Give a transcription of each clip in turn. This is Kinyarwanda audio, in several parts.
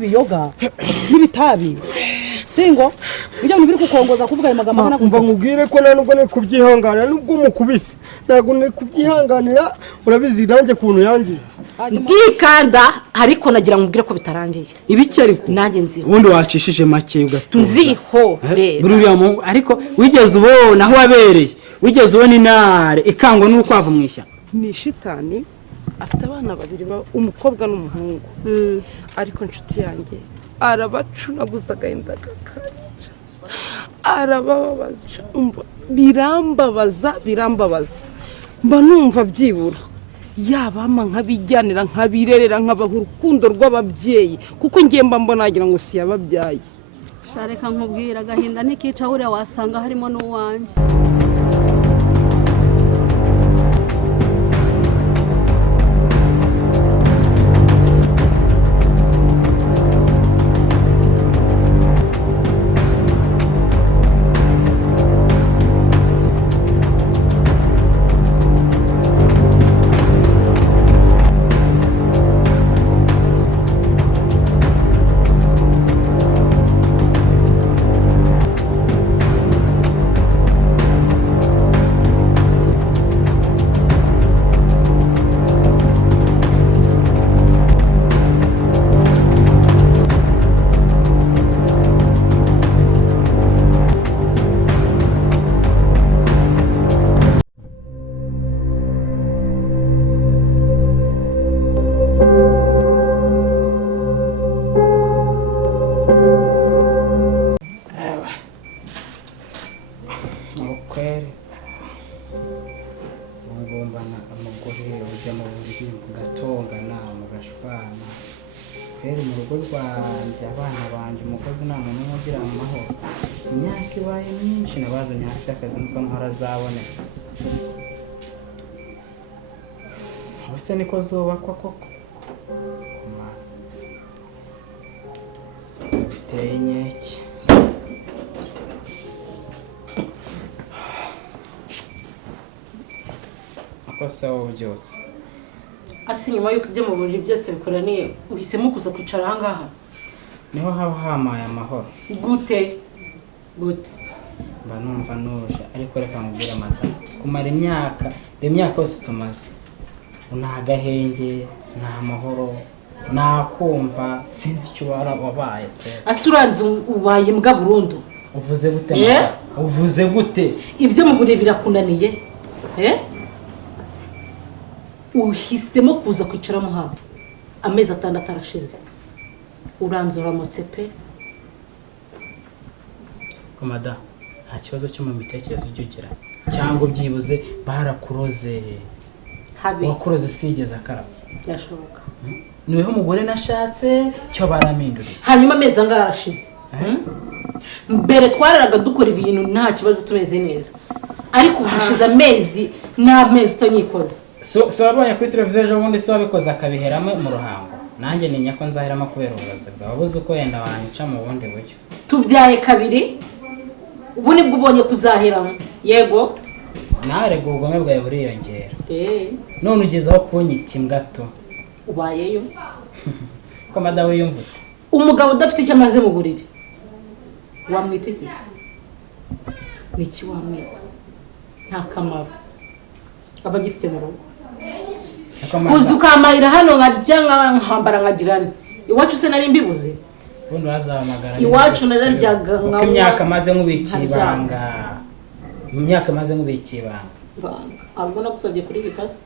ibiyoga n'ibitabi singo bijya mu biri kukongoza kuvuga ayo magambo kana kumva nkubwire ko nubwo ne kubyihanganira nubwo mukubise ntago ne kubyihanganira urabizi nanjye kuntu yangize ndikanda ariko nagira nkubwire ko bitarangiye ibiki ariko nanjye nzi ubundi wacishije make ugatuza nziho rero buriya mu ariko wigeze ubona aho wabereye wigeze ubona inare ikangwa n'ukwavu mwisha ni shitani afite abana babiri umukobwa n'umuhungu ariko inshuti yanjye arabacunaguza agahinda gakabije arabababaza birambabaza mba numva byibura yabama nk'abijyanira nk'abirerera nk'abaha urukundo rw'ababyeyi kuko ngiye mba mbona nagira ngo si yababyaye shareka nkubwira agahinda n'ikica buriya wasanga harimo n'uwanjye Ese niko zubakwa koko biteye inkeke akose wowe ubyutse asi nyuma yuko ibyo mu buriri byose bikoraniye uhisemo kuza kwicara aha ngaha niho haba hamaye amahoro gute mba numva nuje ariko reka nkubwire amata kumara imyaka yose tumaze nta gahenge nta mahoro nakumva sinzi icyo wabaye asuranze ubaye mbwa burundu uvuze gute ibyo mu buriri birakunaniye uhisemo kuza kwicaramo hano amezi 6 arashize uranze uramutse pe komada nta kibazo cyo mu mitekerezo ujya ugira cyangwa byibuze barakuroze wakuroze sigeze akaraba byashoboka niweho umugore nashatse cyo baraminduriye hanyuma amezi angara arashize mbere twararaga dukora ibintu nta kibazo tumeze neza ariko hashize amezi n'amezi utanyikoze so wabonye kuri televiziyo ejo bundi so wabikoze akabiheramo mu ruhango nanjye ninya ko nzahiramo kubera uburozi bwawe wabuze uko yenda wanyica mu bundi buryo tubyaye kabiri ubu nibwo ubonye kuzahiramo yego nawe rego ubugome bwawe buriyongera none ugezeho kunyita imgato ubayeyo ko mada wiyumva ute umugabo udafite icyo amaze mu buriri wamwitekiza niki wamwita nta kamaro aba gifite mu rugo kuza ukamarira hano nkajya nkambara nkagirana iwacu se nari mbibuze ubundi wazahamagara iwacu nararyaga nka imyaka maze nk'ubikiye ibanga imyaka maze nk'ubikiye ibanga ahubwo nagusabye kuri bikaze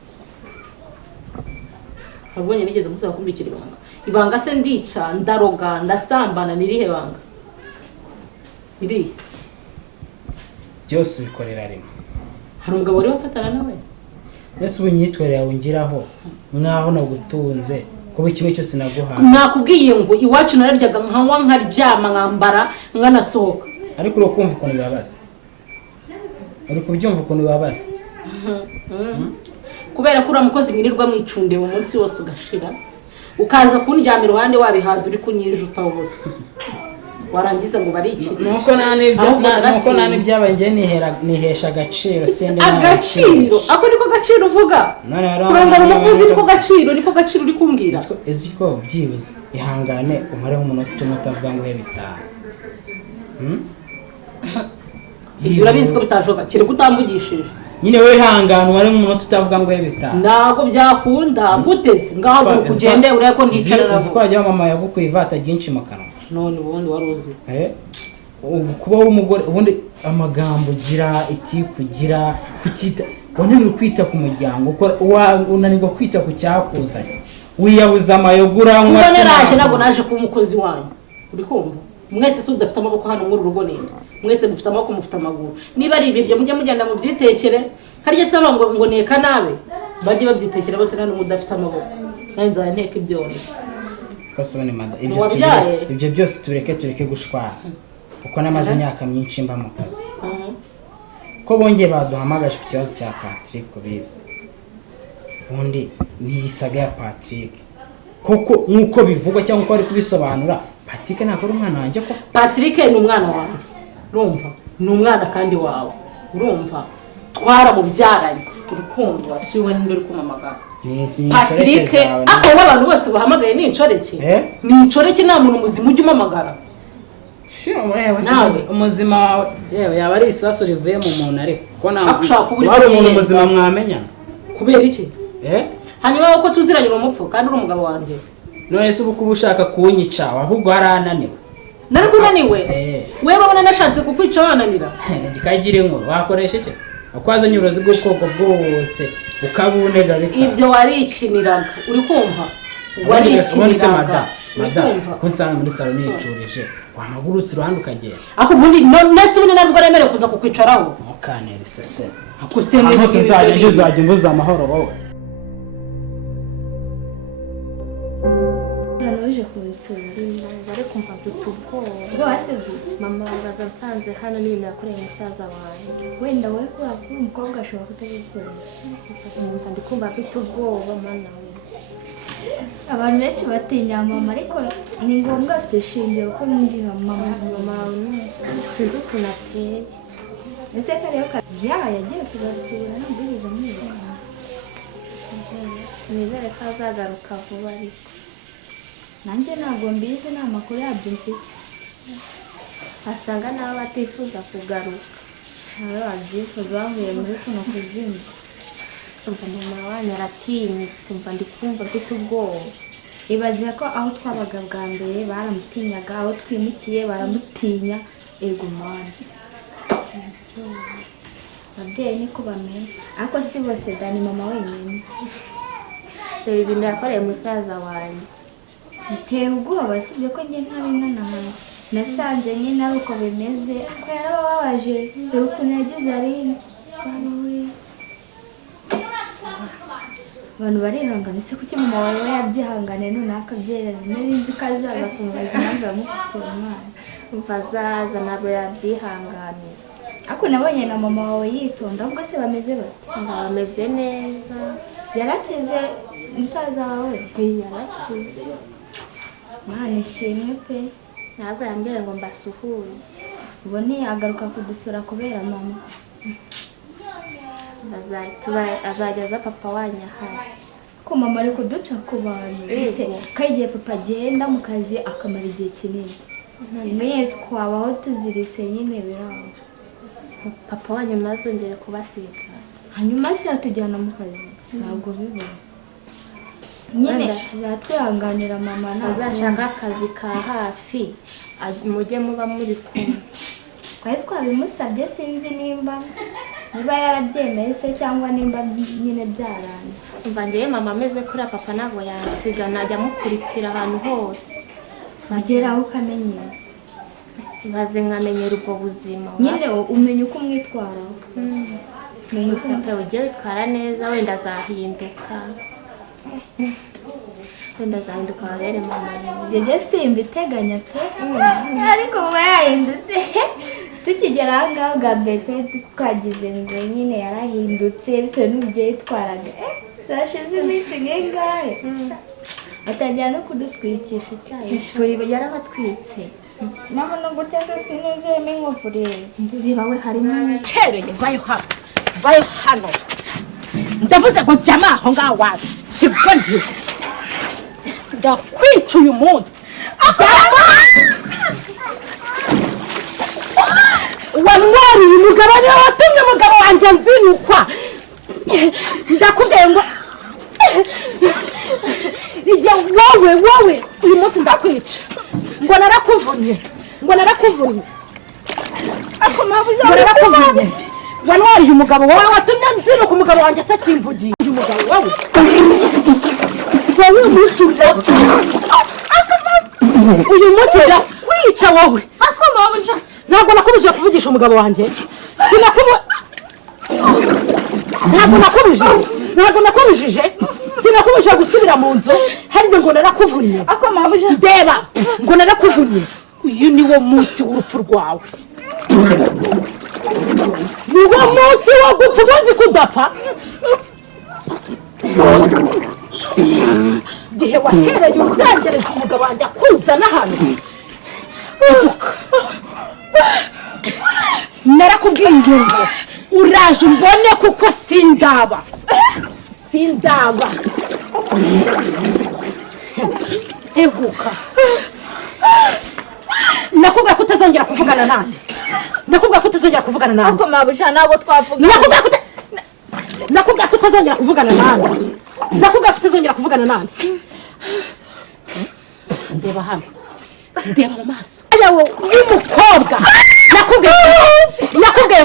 ahubwo nigeze musaba kumbikira ibanga se ndica ndaroga ndasambana nirihe banga iri byose ubikorera rimwe hari umugabo wari wafatana nawe ese ubu nyitwerera wongeraho mwaho nagutunze kuba kimwe cyose naguhaye nakubwiye ngo iwacu nararyaga nkanywa nkaryama nkambara nkanasohoka ariko uri kumva ukuntu bibabaza uri kubyumva ukuntu bibabaza kubera ko uramukozi mwirirwa mwicunde mu munsi wose ugashira ukaza kundyamira iruhande wabihaza uri kunyijuta wose warangiza ngo bariki nuko nta n'ibyabaye njye nihesha agaciro sende agaciro ako niko gaciro uvuga kurongora umukozi niko gaciro uri kumbwira ezi ko byibuze ihangane umare nk'umunota umwe utavuga ngo bitaha urabizi ko bitashoboka kiri kutambugishije nyine we ihangane umare nk'umunota utavuga ngo bitaha ntabwo byakunda guteze ngaho kugende urebe ko nticarana uzi ko wajya mama yagukuye ivata ryinshi mu kanwa none ubundi wari uzi kuba w'umugore ubundi amagambo ugira iti kugira kutita wananiwe kwita ku muryango unanirwa kwita ku cyakuzanye wiyabuza amayogura nk'uwa naraje ntabwo naje kuba umukozi wanyu uri kumva mwese si udafite amaboko hano muri urugo ninde mwese mufite amaboko mufite amaguru niba ari ibiryo mujye mugenda mu byitekere harya saba ngo neka nabe bajye babyitekera bose nta n'umudafite amaboko nanjye nzajya nteka ibyondo kosone mada ibyo byose tureke gushwara uko namaze imyaka myinshi mba mu kazi ko bongeye baduhamagaje ku kibazo cya Patrick ubizi ubundi niyisaga ya Patrick koko nk'uko bivugwa cyangwa uko bari kubisobanura Patrick ntabwo ari umwana wanjye ko Patrick ni umwana wanjye urumva ni umwana kandi wawe urumva twaramubyaranye urukundo wasubiwe n'indi uri kumamagara Patrick ako abantu bose bahamagaye ni incoreke ni incoreke nta muntu muzima ujya umamagara umuzima wawe yewe yaba ari isaso rivuye mu muntu ariko ko wari umuntu muzima mwamenya kubera iki hanyuma ko tuziranye umupfu kandi uri umugabo wanjye none se ubu ushaka kunyica ahubwo warananiwe nari kunaniwe wewe babona nashatse kukwica wananira gikagira inkuru wakoresha iki akwazanye uburozi bw'ubwoko bwose ukabunega bika ibyo warikiniraga uri kumva warikiniraga kunsanga muri salo nicurije wamagurutse iruhande ukagenda ako ubundi nese ubundi nabwo remerewe kuza kukwicaraho mukanera isese akusenge nzajya mbuza amahoro wowe uje kunsura ariko kumva mfite ubwoba rwose mama baza nsanze hano n'ibintu yakoreye musaza wanjye wenda wowe kubera ko uri umukobwa ashobora kutabikora numva ndi kumva mfite ubwoba mana we abantu benshi batinya mama ariko ni ngombwa afite ishingiro ko n'undi mama sinzi ukuntu ateye ese kariyo yagiye kubasura nabwiriza mwibana nizere ko azagaruka vuba ariko nanjye ntabwo mbizi nta makuru yabyo mfite asanga nabo batifuza kugaruka nawe wabyifuza bavuye muri kuno kuzimu umva mama wanyu aratinyitse mva ndi kumva mfite ubwoba ibaze ko aho twabaga bwa mbere baramutinyaga aho twimukiye baramutinya ego mwana ababyeyi niko bameze ariko si bose dani mama wenyine reba ibintu yakoreye musaza wanjye biteye ubwoba sibyo ko njye ntabingana nasanze nyine ari uko bimeze ako yarababaje reba ukuntu yagize arine abantu barihangana ese kuki mama wawe yabyihangane none akabyerera nari nzi ko azaza kumubaza impamvu yamufitiye umwana umva azaza ntabwo yabyihanganiye ariko nabonye na mama wawe yitonda ahubwo se bameze bate bameze neza yarakize musaza wawe yarakize mwana ishimwe pe ntabwo yambwiye ngo mbasuhuze ubu ntiyagaruka kudusura kubera mama azajya aza papa wanyu ahari ko mama ari kuduca ku bantu ese ko igihe papa agenda mu kazi akamara igihe kinini mwe twabaho tuziritse nyine biraho papa wanyu ntazongere kubasiga hanyuma se yatujyana mu kazi ntabwo bibaho nyine tuzatwihanganira mama ntazashaka akazi ka hafi mujye muba muri kumwe twari twabimusabye sinzi nimba yarabyemeye se cyangwa nimba nyine byaranze umva ngewe mama ameze kuri papa ntabwo yansiga najya amukurikira ahantu hose bageraho ukamenyera maze nkamenyera ubwo buzima nyine umenya uko umwitwaraho pe ugiye witwara neza wenda azahinduka warere mama njye simba iteganya pe ariko uba yahindutse tukigera aha ngaha bwa mbere twari twagize ngo nyine yarahindutse bitewe n'uburyo yitwaraga zashize iminsi nk'ingahe atangira no kudutwikisha icyayi yarabatwitse nabona gutya se sinuzuyemo inkuvurere reba we harimo hereye vayo hano ndavuze ngo jama aho ngaho wawe kibwo ndiwe ndakwica uyu munsi wanwariye umugabo niwe watumye umugabo wanjye nzinukwa ndakubwiye ngo igihe wowe uyu munsi ndakwica ngo narakuvunnye wanwariye umugabo wowe watumye nzinuka umugabo wanjye atakimvugiye uyu mugabo wowe umunsi uyu munsi ndakwica wowe ntabwo nakubujije kuvugisha umugabo wanjye ntabwo nakubujije sinakubujije gusubira mu nzu haribyo ngo narakuvunnye ndeba ngo narakuvunnye uyu ni wo munsi w'urupfu rwawe ni wo munsi wo gupfa ubundi kudapfa igihe wahereye unzengereza umugabo wanjye akuzana hano narakubwiye ngo uraje umbone kuko sindaba eguka nakubwiye ko utazongera kuvugana nanjye ariko mabuja ntabwo twavuga nakubwiye ko utazongera kuvugana nanjye ndeba hano ndeba mu maso yawe w'umukobwa nakubwiye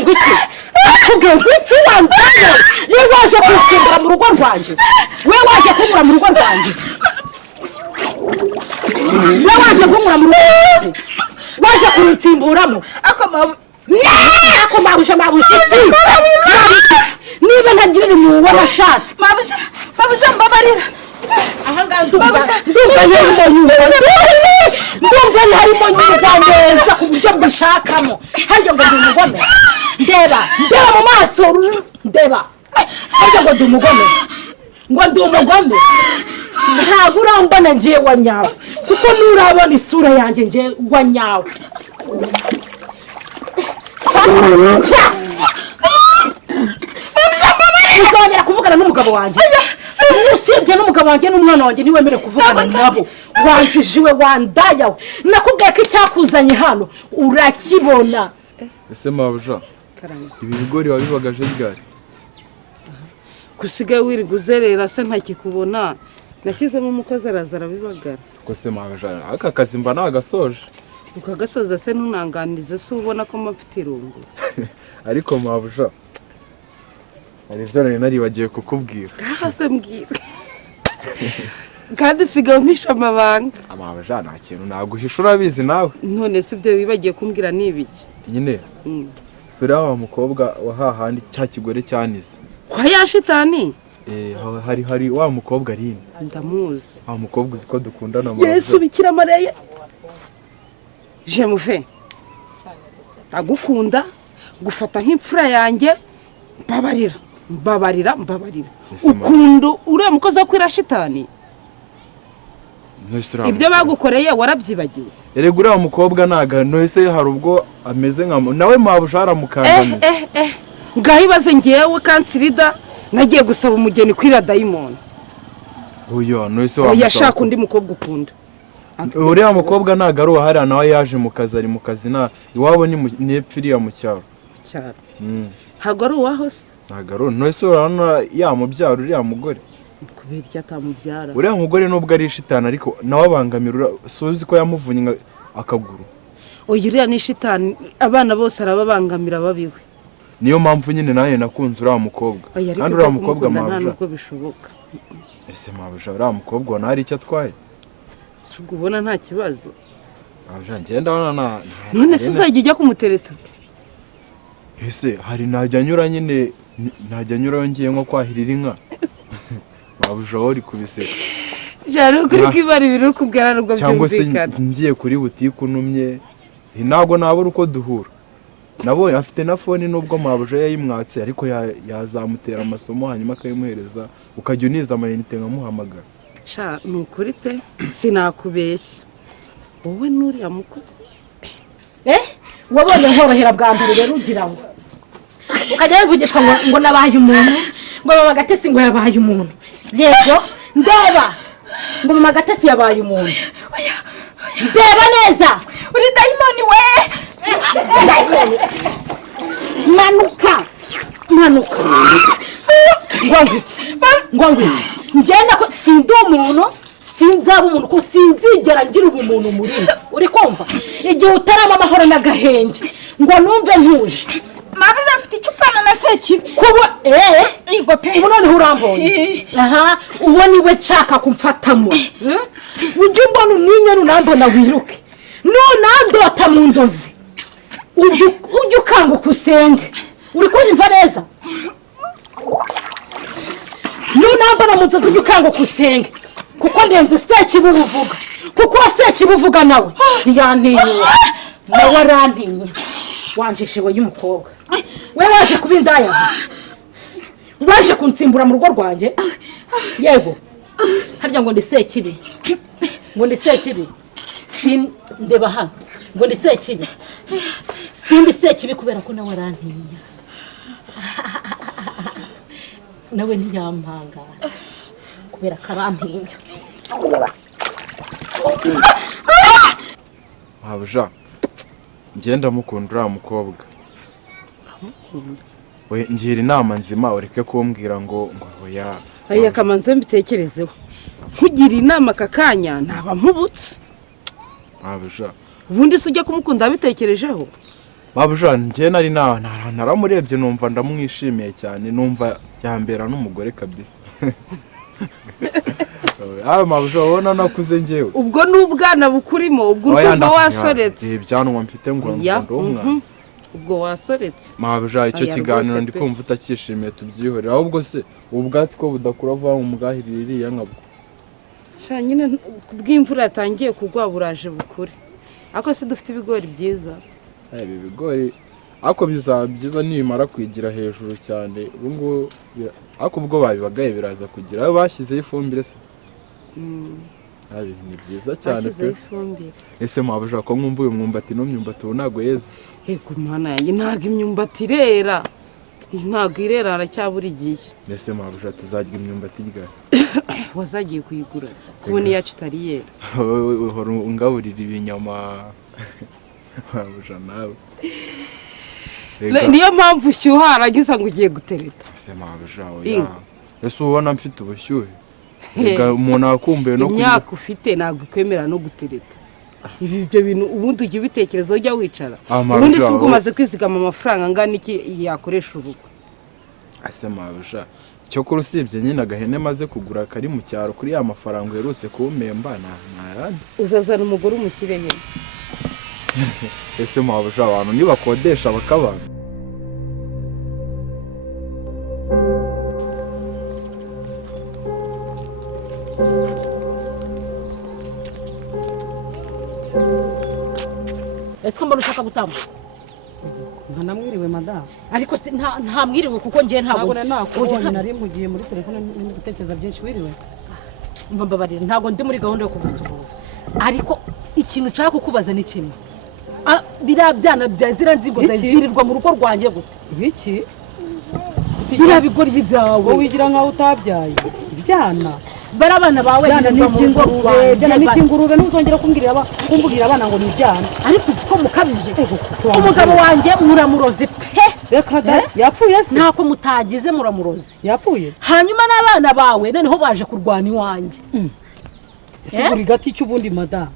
ngo iki wambaye we waje kunsindira mu rugo rwanjye waje kunkura mu rugo rwanjye waje kunsimburamo ako mabusha iki niba ntagirira umuntu w'abashatse mabusha mbabarira ahangaha ndumva harimo nyumva neza ku buryo mbishakamo haryo ngo ndi umugome ndeba mu maso haryo ngo ndi umugome ntabwo urambona ngiye wa nyawe kuko nurabona isura yanjye ngiye wa nyawe uzongera kuvugana n'umugabo wanjye usibye n'umugabo wanjye n'umwana wanjye ntiwemere kuvugana nabo wanjijiwe wandayawe nakubwiye ko icyakuzanye hano urakibona ese mabuja ibi bigori wabibagaje ryari gusigaye wirirwa uzerera se ntakikubona nashyizemo umukozi araza arabibagara ko se mabuja aka kazi mba nagasoje ukagasoza se ntunanganize se ubona ko mfite irungu ariko mabuja hari ibyo naribagiwe kukubwira ngaha se mbwira kandi usigaye umpisha amabanga mabuja nta kintu naguhisha urabizi nawe none se ibyo wibagiye kumbwira ni ibiki nyine sura wa mukobwa wa hahandi cya kigore cyanize kwa ya shitani hari wa mukobwa Aline ndamuzi wa mukobwa uzi ko dukundana Yesu bikira Mariya jemuve agukunda gufata nk'imfura yanjye mbabarira ukunda uriya mukozi wo kwira shitani ibyo bagukoreye warabyibagiwe erega uriya mukobwa naga nose hari ubwo ameze nka nawe mabuja aramukandamiza ngaho ibaze ngewe kansirida nagiye gusaba umugeni kwira dayimoni yashaka undi mukobwa ukunda uriya mukobwa ntago ari uwahariya nawe yaje mu kazi ari mu kazi iwabo ni epfo iriya mu cyaro ntabwo ari uwaho se ntago ari nose urabona yamubyara uriya mugore kubera icyo atamubyara uriya mugore nubwo ari ishitani ariko nawe abangamira suzi ko yamuvunye akaguru uriya ni ishitani abana bose arababangamira babiwe niyo mpamvu nyine nawe nakunze uriya mukobwa kandi uriya mukobwa mabuja ntabwo bishoboka ese mabuja uriya mukobwa ubona hari icyo atwaye si ubwo ubona nta kibazo mabuja ngenda abona none se uzajya ujya kumutereta ese hari najya anyura nyine najya anyura yongeye nko kwahirira inka mabuja wowe uri kubiseka jana ukuri kwibara ibiri ukubwira nubwo cyangwa byumvikana se ngiye kuri butike unumye ntabwo nabura uko duhura nabonye afite na fone nubwo mabuja yayimwatse ariko yazamutera amasomo hanyuma akayimuhereza ukajya uniza amayinite nkamuhamagara ni ukuri pe sinakubeshya wowe n'uriya mukozi wabonye nkorohera bwa mbere rero ugira ngo ukajya wivugishwa ngo nabaye umuntu ngo mama Gatesi ngo yabaye umuntu yego ndeba ngo mama Gatesi yabaye umuntu ndeba neza uri dayimoni we manuka ngwangwiki ngenda ko sindi umuntu sinzaba umuntu ko sinzigera ngira ubumuntu muri uri kumva igihe utarama amahoro n'agahenge ngo numve ntuje mama afite icupana na Sekibi kuba igo pe ubu noneho urambonye uwo niwe nshaka kumfatamo ujye mbona umwinyo runambona wiruke nunandota mu nzozi ujye ukanguka usenge uri kunyumva neza nunambona mu nzozi ujye ukanguka usenge kuko ndenze Sekibi uvuga kuko Sekibi uvuga nawe ntiyantinyuye nawe arantinya wanjishiwe y'umukobwa we waje kuba indaya waje kunsimbura mu rugo rwanjye yego harya ngo ndi Sekibi ndeba hano ngo ndi Sekibi sindi Sekibi kubera ko nawe arantinya nawe ntiyampangara kubera ko arantinya mabuja ngenda mukunda uriya mukobwa we ngira inama nzima ureke kumbwira ngo oya aya kamanze mbitekerezeho kugira inama kakanya naba mpubutse mabuja ubundi se ujya kumukunda bitekerejeho mabuja njye naramurebye numva ndamwishimiye cyane numva yambera n'umugore kabisa mabuja ubona nakuze njyewe ubwo n'ubwana bukurimo ubwo urumva wasoretse ibyanwa mfite ngo umwana ubwo wasoretse mabuja icyo kiganiro ndi kumva utakishimiye tubyihorera ahubwo se ubwatsi ko budakura vuba mu bwahirira iriya nkabwo sha nyine kubw'imvura yatangiye kugwa buraje bukure ako se dufite ibigori byiza ibi bigori ako bizaba byiza nibimara kwigira hejuru cyane ubwo ako ubwo babibagaye biraza kugira aho bashyizeho ifumbire se ni byiza cyane pe ese mabuja ko nkumva uyu mwumbati n'umwumbati ubu ntabwo yeze yego mwana yanjye ntabwo imyumbati irera ntabwo irera haracyabura igihe ese mabuja tuzarya imyumbati ryari wazagiye kuyigura kubona iyacu itari yera uhora ungaburira ibinyama mabuja nawe niyo mpamvu ushyuha haragize ngo ugiye gutereta ese mabuja oya ese ubona mfite ubushyuhe umuntu akumbuye no imyaka ufite ntabwo ikwemera no gutereta ibyo bintu ubundi ujya ubitekereza ujya wicara ubundi si ubwo umaze kwizigama amafaranga angana iki yakoresha urugo ese mabuja cyo kuri usibye nyine agahene maze kugura kari mu cyaro kuri ya mafaranga uherutse kuwumemba ntayandi uzazana umugore umushyire he ese mabuja abantu nibakodesha bakabana ese ko mbona ushaka gutambuka ntanamwiriwe madamu ariko nta mwiriwe kuko ngiye ntabwo nakubonye nari mugiye muri telefone n'ibitekerezo byinshi wiriwe mbabarira ntabwo ndi muri gahunda yo kugusuhuza ariko ikintu nshaka kukubaza ni kimwe biriya byana bya zira nzigo zirirwa mu rugo rwanjye gute ibiki biriya bigoryi byawe wowe wigira nkaho utabyaye ibyana bari abana bawe byana n'iby'ingurube ntuzongera kumbwira abana ngo ni ibyana ariko uzi ko mukabije umugabo wanjye muramuroze pe reka da yapfuye se ntako mutagize muramuroze yapfuye hanyuma n'abana bawe noneho baje kurwana iwanjye ese buri gati cy'ubundi madamu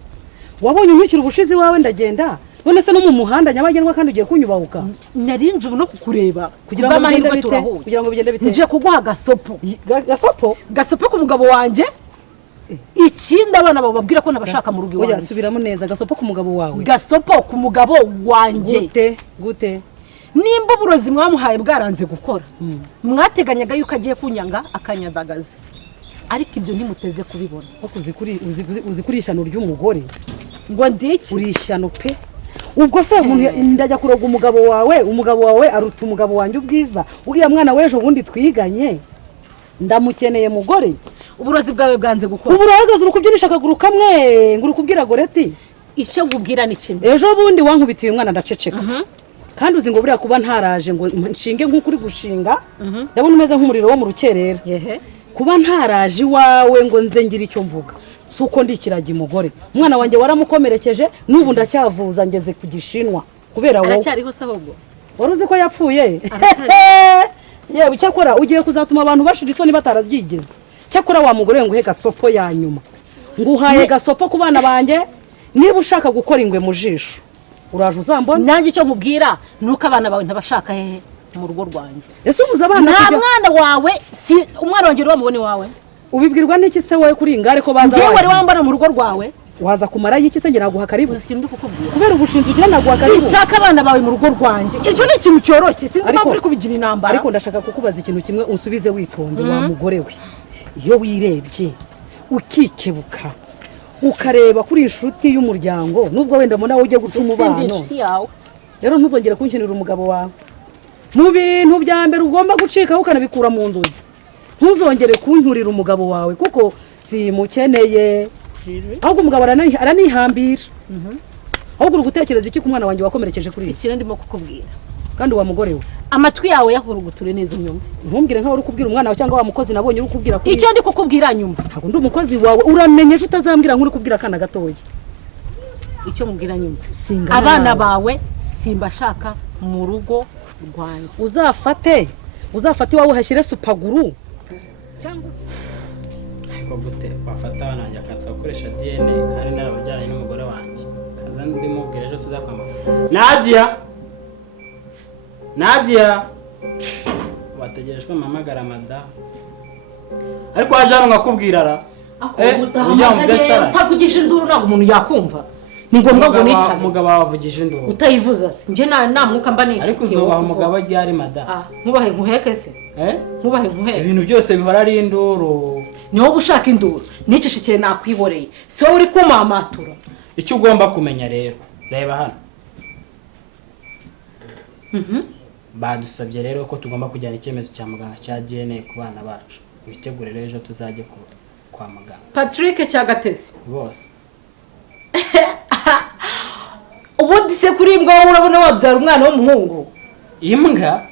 wabonye unyukira ubushizi wawe ndagenda none se no mu muhanda nyabagendwa kandi ugiye kunyubahuka narinje ubu no kukureba kugira ngo amahirwe turahuye kugira ngo bigende bite nje kuguha gasopo ku mugabo wanjye ikindi abana babo babwira ko nabashaka mu rugo iwanjye oya subiramo neza gasopo ku mugabo wawe gasopo ku mugabo wanjye gute nimba uburozi mwamuhaye bwaranze gukora mwateganyaga yuko agiye kunyanga akanyandagaza ariko ibyo ntimuteze kubibona kuko uzi kuri ishyano ry'umugore ngo ndiki uri ishyano pe ubwo se umuntu ndajya kuroga umugabo wawe aruta umugabo wanjye ubwiza uriya mwana w'ejo bundi twiganye ndamukeneye mugore uburozi bwawe bwanze gukora ubu urahagaze uri kubyinisha akaguru kamwe ngo uri kubwira goreti icyo nkubwira ni kimwe. ejo bundi wankubitiye umwana ndaceceka kandi uzi ngo buriya kuba ntaraje ngo nshinge nk'uko uri gushinga ndabona umeze nk'umuriro wo mu rukerera kuba ntaraje iwawe ngo nze ngire icyo mvuga si uko ndikiragi umugore umwana wanjye waramukomerekeje n'ubu ndacyavuza ngeze ku gishinwa kubera wowe aracyariho se ahubwo wari uzi ko yapfuye yewe icyakora ugiye kuzatuma abantu bashira isoni batarabyigeze cyakora wa mugore ngo uhe gasopo ya nyuma ngo uhaye gasopo ku bana banjye niba ushaka gukora ingwe mu jisho uraje uzambona nanjye icyo nkubwira ni uko abana bawe ntabashaka hehe mu rugo rwanjye ese umuze abana nta mwana wawe si umwana wanjye wamubone wawe ubibwirwa n'iki se wowe kuri ingare ko baza njyewe wari wambara mu rugo rwawe waza kumara y'iki se nge naguha karibu uzi ikintu ndi kukubwira kubera ubushinzi ugira naguha karibu sinshaka abana bawe mu rugo rwanjye icyo ni ikintu cyoroshye sinzi impamvu uri kubigira intambara ariko ndashaka kukubaza ikintu kimwe unsubize witonze wa mugore we iyo wirebye ukikebuka ukareba kuri inshuti y'umuryango nubwo wenda mbona ujye guca umubano rero ntuzongere kunkinira umugabo wawe mu bintu bya mbere ugomba gucikaho ukanabikura mu nzozi ntuzongere kunturira umugabo wawe kuko simukeneye ahubwo umugabo aranihambira ahubwo uri gutekereza iki ku mwana wanjye wakomerekeje kuri iki ikintu ndimo kukubwira kandi wa mugore we amatwi yawe yahuruguture neza unyumva ntumbwire nkaho uri kubwira umwana wawe cyangwa wa mukozi nabonye uri kubwira kuri icyo ndi kukubwira nyumva ntabwo ndi umukozi wawe uramenye ejo utazambwira nk'uri kubwira akana gatoya icyo mubwira nyumva abana bawe simbashaka mu rugo rwanjye uzafate iwawe uhashyire supaguru cyangwa ariko gute wafata abana banjye akansa gukoresha DNA kandi narabajyanye n'umugore wanjye kaza ndimubwira ejo tuzakwama Nadia wategerejwe mamagara mada ariko waje hano ngakubwira ra utavugisha induru ntabwo umuntu yakumva ni ngombwa ngo nitabe umugabo wavugije induru utayivuza se njye nta mwuka mba nifite ariko uzubaha umugabo agiye ari mada nkubahe nkuheke se nkubahe nkuheke ibintu byose bihora ari induru ni wowe ushaka induru nicishikire nakwiboreye si wowe uri kumamatura icyo ugomba kumenya rero reba hano badusabye rero ko tugomba kujyana icyemezo cya muganga cya DNA ku bana bacu witegure rero ejo tuzajye kwa muganga Patrick Cyagatezi bose ubundi se kuri imbwa wowe urabona wabyara umwana w'umuhungu imbwa